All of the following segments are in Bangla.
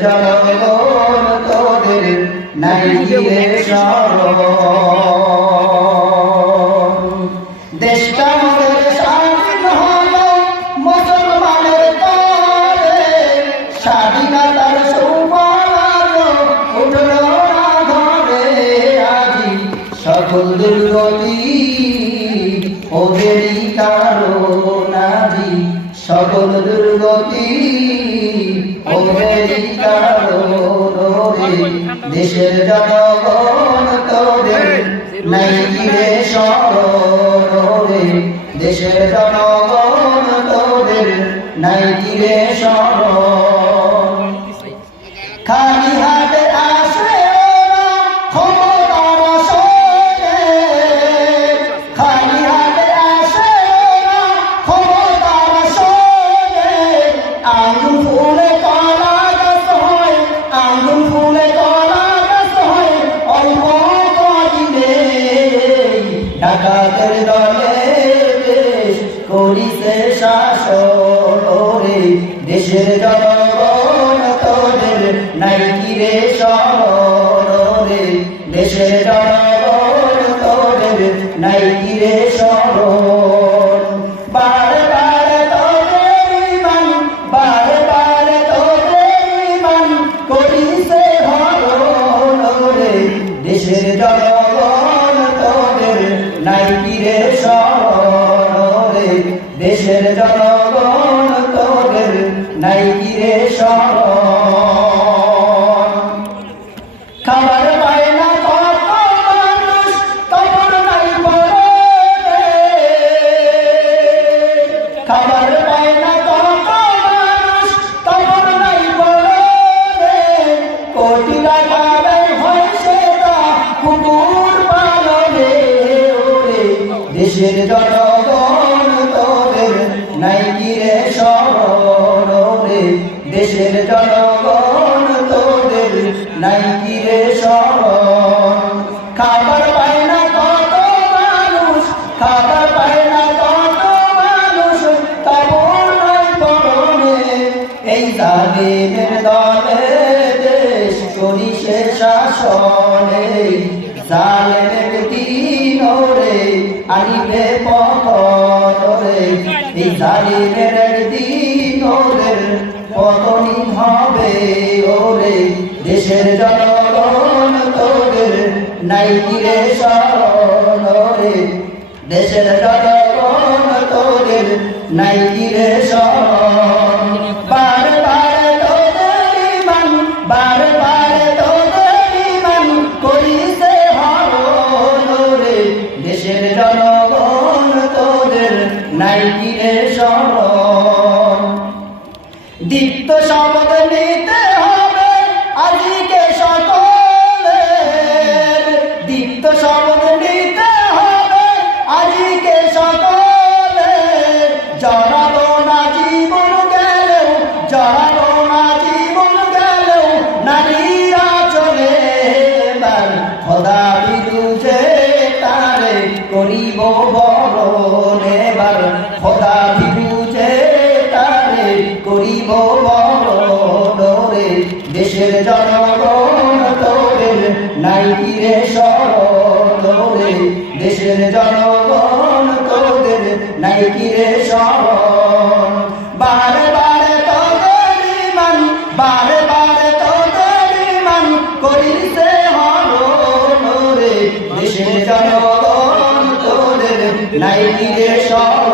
জনগণ তোদের নাই দেশটা আমাদের স্বাধীন হলো মুসলমানের তরে স্বাধীনতার সৌভাগ্য উঠল না ঘরে আজি সকল দুর্গতি ওদেরই কারণ আজি সকল দুর্গতি জনগণ তোদের নাই রে স্মরণ রে দেশের জনগণ তোদের নাই রে স্মরণ দেশের জনগণ তোদের নাই কি রে রে দেশের জনগণ তোদের নাই কি রে শহর বারে বারে তোদের ইমান, বারে বারে তোদের ইমান করিছে হরণ রে। দেশের জনগণ তোদের নাই কি রে শহর রে দেশের জনগণ দেশের জনগণ তোদের খাবার পায় না কত মানুষ, খাবার এই জালিমের দলে দেশ করিছে শাসনে। জালেমের আনিবে পতরে এই জালিমের একদিন ওদের পতনই হবে ওরে। দেশের জনগণ তোদের নাই কিরে শরণ রে দেশের জনগণ তোদের নাই কি নাই কি রে শরণ। দীপ্ত শপথ করিব মরে দেশের জনগণ তোরের নাই তীরে সরে দেশের জনগণ তোদের নাই তীরে সর বারে বারে তোদের মান বারে বারে তোদের মান করিছে হরে দেশের জনগণ তোদের নাই তীরে সর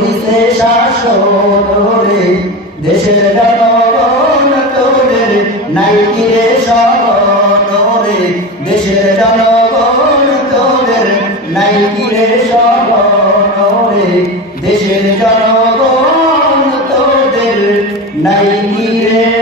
হইছে শাসন রে, দেশের জনগণ তোদের নাই কিরে শরণ রে, দেশের জনগণ তোদের নাই কিরে শরণ রে, দেশের জনগণ তোদের নাই কিরে